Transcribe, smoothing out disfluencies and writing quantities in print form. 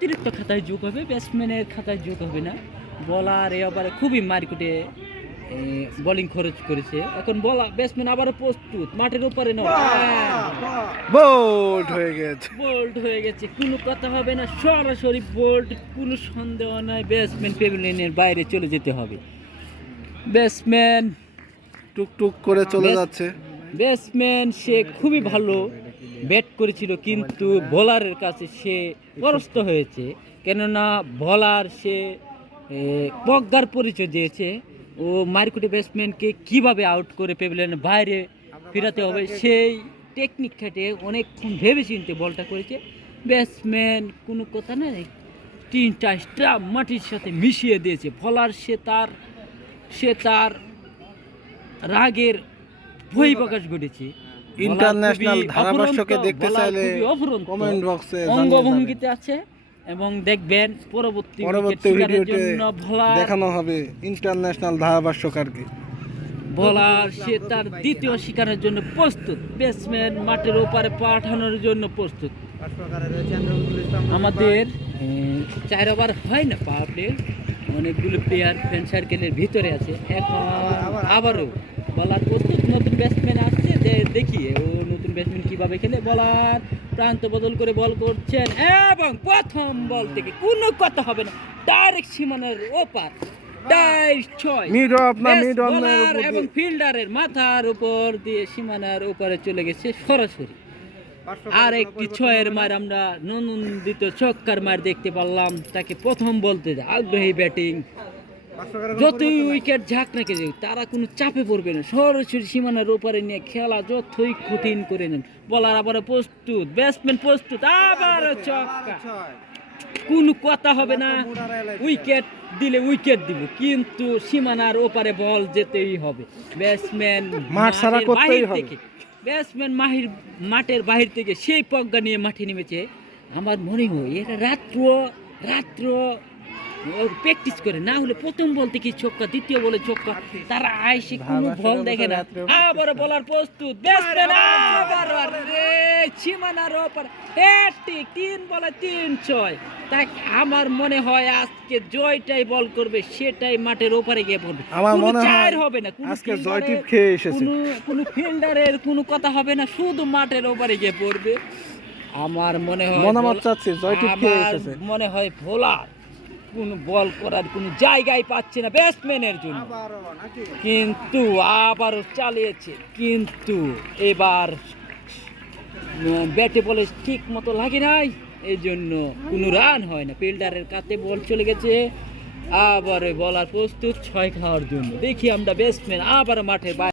অতিরিক্ত খাতায় যোগ হবে, ব্যাটসম্যানের খাতায় যোগ হবে না। বলার এবারে খুবই মারকুটে বোলিং খরচ করেছে। এখন ব্যাটসম্যান আবারও প্রস্তুত, মাঠের উপরে নয়, বোল্ড হয়ে গেছে। বোল্ড হয়ে গেছে, কোনো কথা হবে না, সরাসরি বোল্ড, কোনো সন্দেহ নাই। ব্যাটসম্যান প্যাভিলিয়নের বাইরে চলে যেতে হবে। ব্যাটসম্যান টুকটুক করে চলে যাচ্ছে। ব্যাটসম্যান সে খুবই ভালো ব্যাট করেছিল, কিন্তু বোলারের কাছে সে পরাস্ত হয়েছে। কেননা বোলার সে প্রজ্ঞার পরিচয় দিয়েছে। ও মারকুটে ব্যাটসম্যানকে কিভাবে আউট করে প্যাভিলিয়নের বাইরে ফেরাতে হবে সেই টেকনিক খাটে অনেকক্ষণ ভেবে চিনতে বলটা করেছে। ব্যাটসম্যান কোনো কথা নেই, 3টা স্টাম্প মাটির সাথে মিশিয়ে দিয়েছে। বোলার সে তার রাগের বহিঃপ্রকাশ ঘটেছে। ইন্টারন্যাশনাল ধারাভাষ্যকে দেখতে চাইলে কমেন্ট বক্সে অঙ্গভঙ্গিতে আছে এবং দেখবেন পরবর্তী ভিডিওতে দেখানো হবে ইন্টারন্যাশনাল ধারাভাষ্যকারকে। বোলার সে তার দ্বিতীয় শিকারের জন্য প্রস্তুত, ব্যাটসম্যান মাঠের ওপারে পাঠানোর জন্য প্রস্তুত। আমাদের 4 ওভার হয় না পাওয়ার প্লে, অনেকগুলো প্লেয়ার ফ্রেন্ড সার্কেলের ভিতরে আছে। এখন আবারও বলার প্রস্তুত, নতুন ব্যাটসম্যান আসছে, দেখি ও নতুন ব্যাটসম্যান কিভাবে খেলে। বলার প্রান্ত বদল করে বল করছেন এবং প্রথম বল থেকে কোনো কথা হবে না, ডাইরেক্ট সীমানার ওপার, এবং ফিল্ডারের মাথার উপর দিয়ে সীমানার ওপারে চলে গেছে সরাসরি। আর একটি 6-এর মার, আমরা নন্দিত ছক্কার মার দেখতে পারলাম। তাকে প্রথম বলতে আগ্রহী ব্যাটিং, যতই উইকেট ঝাঁক না কেন তারা কোনো চাপে পড়বে না, সরাসরি সীমানার ওপারে নিয়ে খেলা যতই কঠিন করে নেন। বলার আবার প্রস্তুত, ব্যাটসম্যান প্রস্তুত, আবার ছক্কা, কোনো কথা হবে না। উইকেট দিলে উইকেট দিব, কিন্তু সীমানার ওপারে বল যেতেই হবে। ব্যাটসম্যান মাঠের বাহির থেকে সেই প্রজ্ঞা নিয়ে মাঠে নেমেছে। আমার মনে হয় এরা রাত্র প্র্যাকটিস করে, না হলে প্রথম বল থেকে ছক্কা, দ্বিতীয় বলে ছক্কা, তারা আইসে কোনো বল দেখে না। আবার বলার প্রস্তুত, ব্যাটসম্যান আবার সীমানার ওপর হ্যাট্রিক, 3 বলে 3-6। তাই আমার মনে হয় আজকে জয়টাই বল করবে, সেটাই মাঠের ওপারে গিয়ে পড়বে। আমার মনে হয় হবে না, আজকে জয় টিপ খেয়ে এসেছে, কোনো ফিল্ডারের কোনো কথা হবে না, শুধু মাঠের ওপারে গিয়ে পড়বে। আমার মনে হয় মনে হয় বোলার কোন বল করার কোনো জায়গায় পাচ্ছে না ব্যাটসম্যানের জন্য, কিন্তু আবারও চালিয়েছে, কিন্তু এবার ব্যাটে বলে ঠিক মতো লাগে নাই, এই জন্য কোনো রান হয় না। ফিল্ডারের কাছে বল চলে গেছে, আবার বলার প্রস্তুত 6 খাওয়ার জন্য। দেখি আমরা ব্যাটসম্যান আবার মাঠের বাইরে।